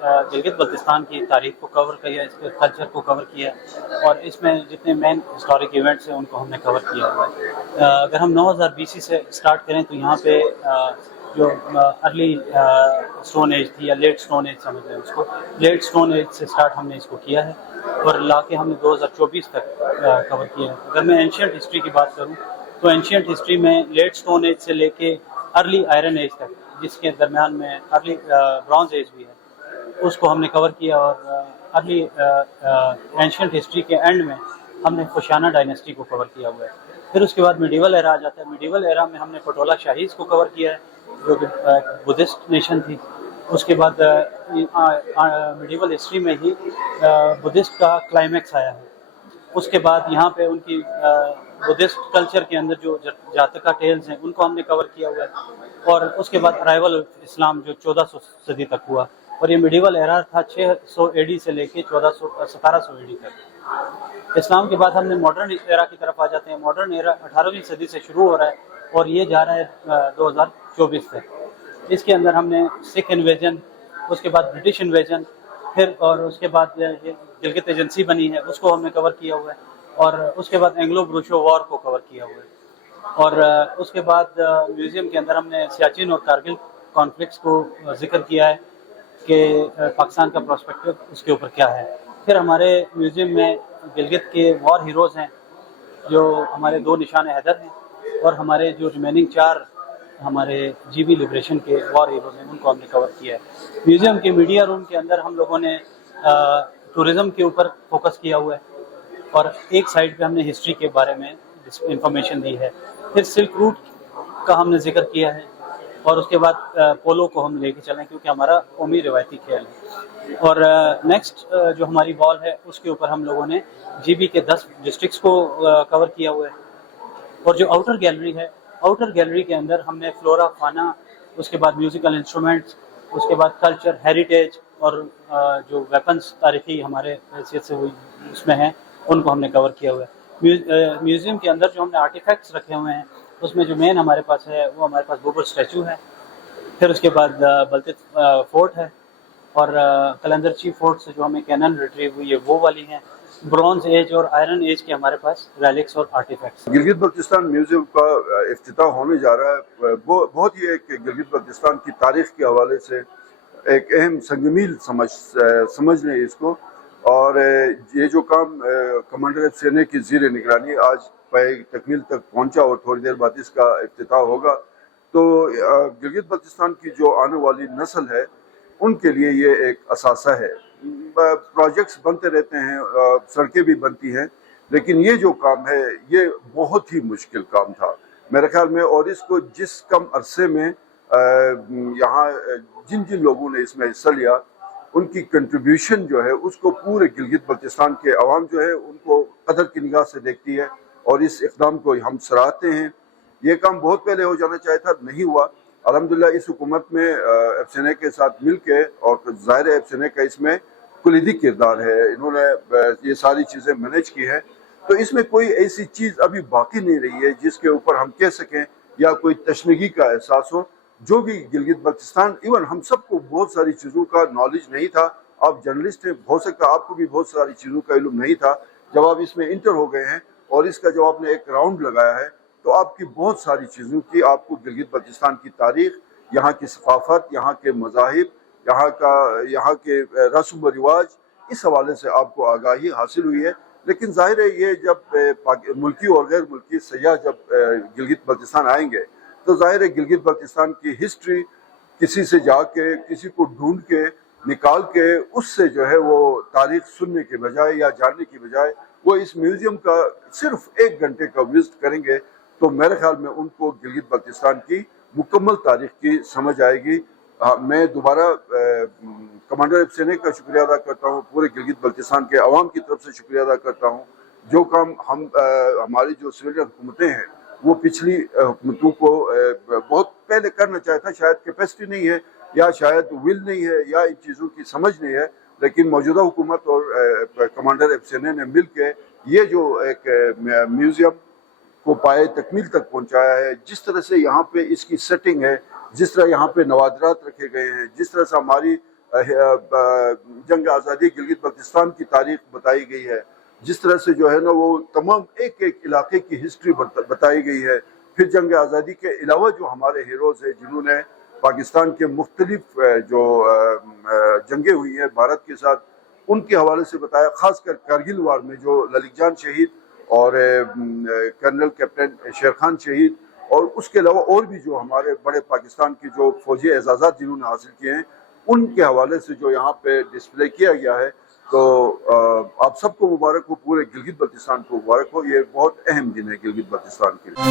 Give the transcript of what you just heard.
गिलगित बल्तिस्तान की तारीख को कवर किया, इसके कल्चर को कवर किया और इसमें जितने मेन हिस्टोरिक इवेंट्स हैं उनको हमने कवर किया हुआ है। अगर हम 9000 BC से स्टार्ट करें तो यहाँ पे जो अर्ली स्टोन एज थी या लेट स्टोन एज समझ लें उसको, लेट स्टोन एज से स्टार्ट हमने इसको किया है और ला के हमने 2024 तक कवर किया है। अगर मैं एंशियंट हिस्ट्री की बात करूँ तो एंशियंट हिस्ट्री में लेट स्टोन एज से लेके अर्ली आयरन एज तक, जिसके दरमियान में अर्ली ब्रॉन्ज एज भी है, उसको हमने कवर किया और अर्ली एंशियंट हिस्ट्री के एंड में हमने कुशाना डायनेस्टी को कवर किया हुआ है। फिर उसके बाद मिडीवल एरा आ जाता है। मिडीवल एरा में हमने पटोला शाहीज को कवर किया है जो कि बुद्धिस्ट नेशन थी। उसके बाद मिडीवल हिस्ट्री में ही बुद्धिस्ट का क्लाइमैक्स आया है। उसके बाद यहाँ पे उनकी बुद्धिस्ट कल्चर के अंदर जो जातका टेल्स हैं उनको हमने कवर किया हुआ है और उसके बाद अराइवल ऑफ इस्लाम जो 1400 सदी तक हुआ और ये मिडीवल एरा था 600 AD से लेके 1700 AD तक। इस्लाम के बाद हमने मॉडर्न एरा की तरफ आ जाते हैं। मॉडर्न एरा 18वीं सदी से शुरू हो रहा है और ये जा रहा है 2024 तक। इसके अंदर हमने सिख इन्वेजन, उसके बाद ब्रिटिश इन्वेजन, फिर और उसके बाद गिलगित एजेंसी बनी है उसको हमने कवर किया हुआ है और उसके बाद एंग्लो ब्रूशो वॉर को कवर किया हुआ है और उसके बाद म्यूज़ियम के अंदर हमने सियाचिन और कारगिल कॉन्फ्लिक्ट्स को जिक्र किया है कि पाकिस्तान का प्रोस्पेक्टिव उसके ऊपर क्या है। फिर हमारे म्यूज़ियम में गिलगित के वॉर हीरोज़ हैं जो हमारे 2 निशान हैदर हैं और हमारे जो रिमेनिंग 4 हमारे GB लिबरेशन के वॉर हीरोज़ हैं उनको हमने कवर किया है। म्यूज़ियम के मीडिया रूम के अंदर हम लोगों ने टूरिज़्म के ऊपर फोकस किया हुआ है और एक साइड पे हमने हिस्ट्री के बारे में इंफॉर्मेशन दी है। फिर सिल्क रूट का हमने जिक्र किया है और उसके बाद पोलो को हम लेके चलें क्योंकि हमारा कौमी रिवायती खेल है। और नेक्स्ट जो हमारी वॉल है उसके ऊपर हम लोगों ने GB के 10 डिस्ट्रिक्ट्स को कवर किया हुआ है और जो आउटर गैलरी है, आउटर गैलरी के अंदर हमने फ्लोरा, फाना, उसके बाद म्यूज़िकल इंस्ट्रूमेंट्स, उसके बाद कल्चर, हेरिटेज और जो वेपन्स तारीखी हमारे हैसियत से हुई उसमें हैं उनको हमने कवर किया हुआ है। म्यूज़ियम के अंदर जो हमने आर्टिफैक्ट्स रखे हुए हैं उसमें जो मेन हमारे पास है वो हमारे पास बुबर स्टैचू है। फिर उसके बाद बल्तित फोर्ट है और कलंदरची फोर्ट से जो हमें कैनन रिट्रीव हुई है वो वाली हैं। ब्रॉन्ज एज और आयरन एज के हमारे पास रेलिक्स और आर्टिफैक्ट्स। गिलगित बल्तिस्तान म्यूजियम का इफ्तिताह होने जा रहा है। वो बहुत ही एक गिलगित बल्तिस्तान की तारीख के हवाले से एक अहम संगमील समझ लें इसको। और ये जो काम कमांडर FCNA की ज़ीर निगरानी आज पाए तकमील तक पहुंचा और थोड़ी देर बाद इसका इफ्तिताह होगा, तो गिलगित बल्तिस्तान की जो आने वाली नस्ल है उनके लिए ये एक असासा है। प्रोजेक्ट्स बनते रहते हैं, सड़कें भी बनती हैं, लेकिन ये जो काम है ये बहुत ही मुश्किल काम था मेरे ख्याल में। और इसको जिस कम अरसे में यहाँ जिन जिन लोगों ने इसमें हिस्सा लिया उनकी कंट्रीब्यूशन जो है उसको पूरे गिलगित बल्तिस्तान के अवाम जो है उनको कदर की निगाह से देखती है और इस इक़दाम को हम सराहते हैं। ये काम बहुत पहले हो जाना चाहिए था, नहीं हुआ। अल्हम्दुलिल्लाह इस हुकूमत में FCNA के साथ मिल के, और ज़ाहिर है FCNA का इसमें कुलीदी किरदार है, इन्होंने ये सारी चीज़ें मैनेज की है, तो इसमें कोई ऐसी चीज़ अभी बाकी नहीं रही है जिसके ऊपर हम कह सकें या कोई तशनगी का एहसास हो। जो भी गिलगित बल्तिस्तान, इवन हम सबको बहुत सारी चीज़ों का नॉलेज नहीं था। आप जर्नलिस्ट हैं, हो सकता है आपको भी बहुत सारी चीज़ों का इल्म नहीं था। जब आप इसमें इंटर हो गए हैं और इसका जब आपने एक राउंड लगाया है तो आपकी बहुत सारी चीज़ों की, आपको गिलगित बल्तिस्तान की तारीख, यहाँ की सकाफत, यहाँ के मज़ाहिब, यहाँ के रस्म व रिवाज, इस हवाले से आपको आगाही हासिल हुई है। लेकिन जाहिर है ये जब मुल्की और गैर मुल्की सयाह जब गिलगित बल्तिस्तान आएंगे तो जाहिर है गिलगित बल्तिस्तान की हिस्ट्री किसी से जाके, किसी को ढूंढ के निकाल के, उससे जो है वो तारीख सुनने के बजाय या जानने की बजाय वो इस म्यूज़ियम का सिर्फ 1 घंटे का विजिट करेंगे तो मेरे ख्याल में उनको गिलगित बल्तिस्तान की मुकम्मल तारीख की समझ आएगी। मैं दोबारा कमांडर FCNA का शुक्रिया अदा करता हूँ, पूरे गिलगित बल्तिस्तान के अवाम की तरफ से शुक्रिया अदा करता हूँ। जो काम हमारी जो सिविलियन हुकूमतें हैं वो पिछली हुकूमतों को बहुत पहले करना चाहता था, शायद कैपेसिटी नहीं है या शायद विल नहीं है या इन चीज़ों की समझ नहीं है, लेकिन मौजूदा हुकूमत और कमांडर FCNA ने मिल के ये जो एक म्यूज़ियम को पाए तकमील तक पहुंचाया है। जिस तरह से यहाँ पे इसकी सेटिंग है, जिस तरह यहाँ पे नवादरात रखे गए हैं, जिस तरह से हमारी جنگ آزادی گلگت بلتستان کی تاریخ بتائی گئی ہے، جس طرح سے جو ہے نا وہ تمام ایک ایک علاقے کی ہسٹری بتائی گئی ہے. پھر جنگ آزادی کے علاوہ جو ہمارے ہیروز ہیں جنہوں نے پاکستان کے مختلف جو جنگیں ہوئی ہیں بھارت کے ساتھ، ان کے حوالے سے بتایا، خاص کر کارگل وار میں جو للک جان شہید اور کرنل کیپٹن شیر خان شہید، اور اس کے علاوہ اور بھی جو ہمارے بڑے پاکستان کے جو فوجی اعزازات جنہوں نے حاصل کیے ہیں، ان کے حوالے سے جو یہاں پہ ڈسپلے کیا گیا ہے. تو آپ سب کو مبارک ہو، پورے گلگت بلتستان کو مبارک ہو. یہ بہت اہم دن ہے گلگت بلتستان کے لیے.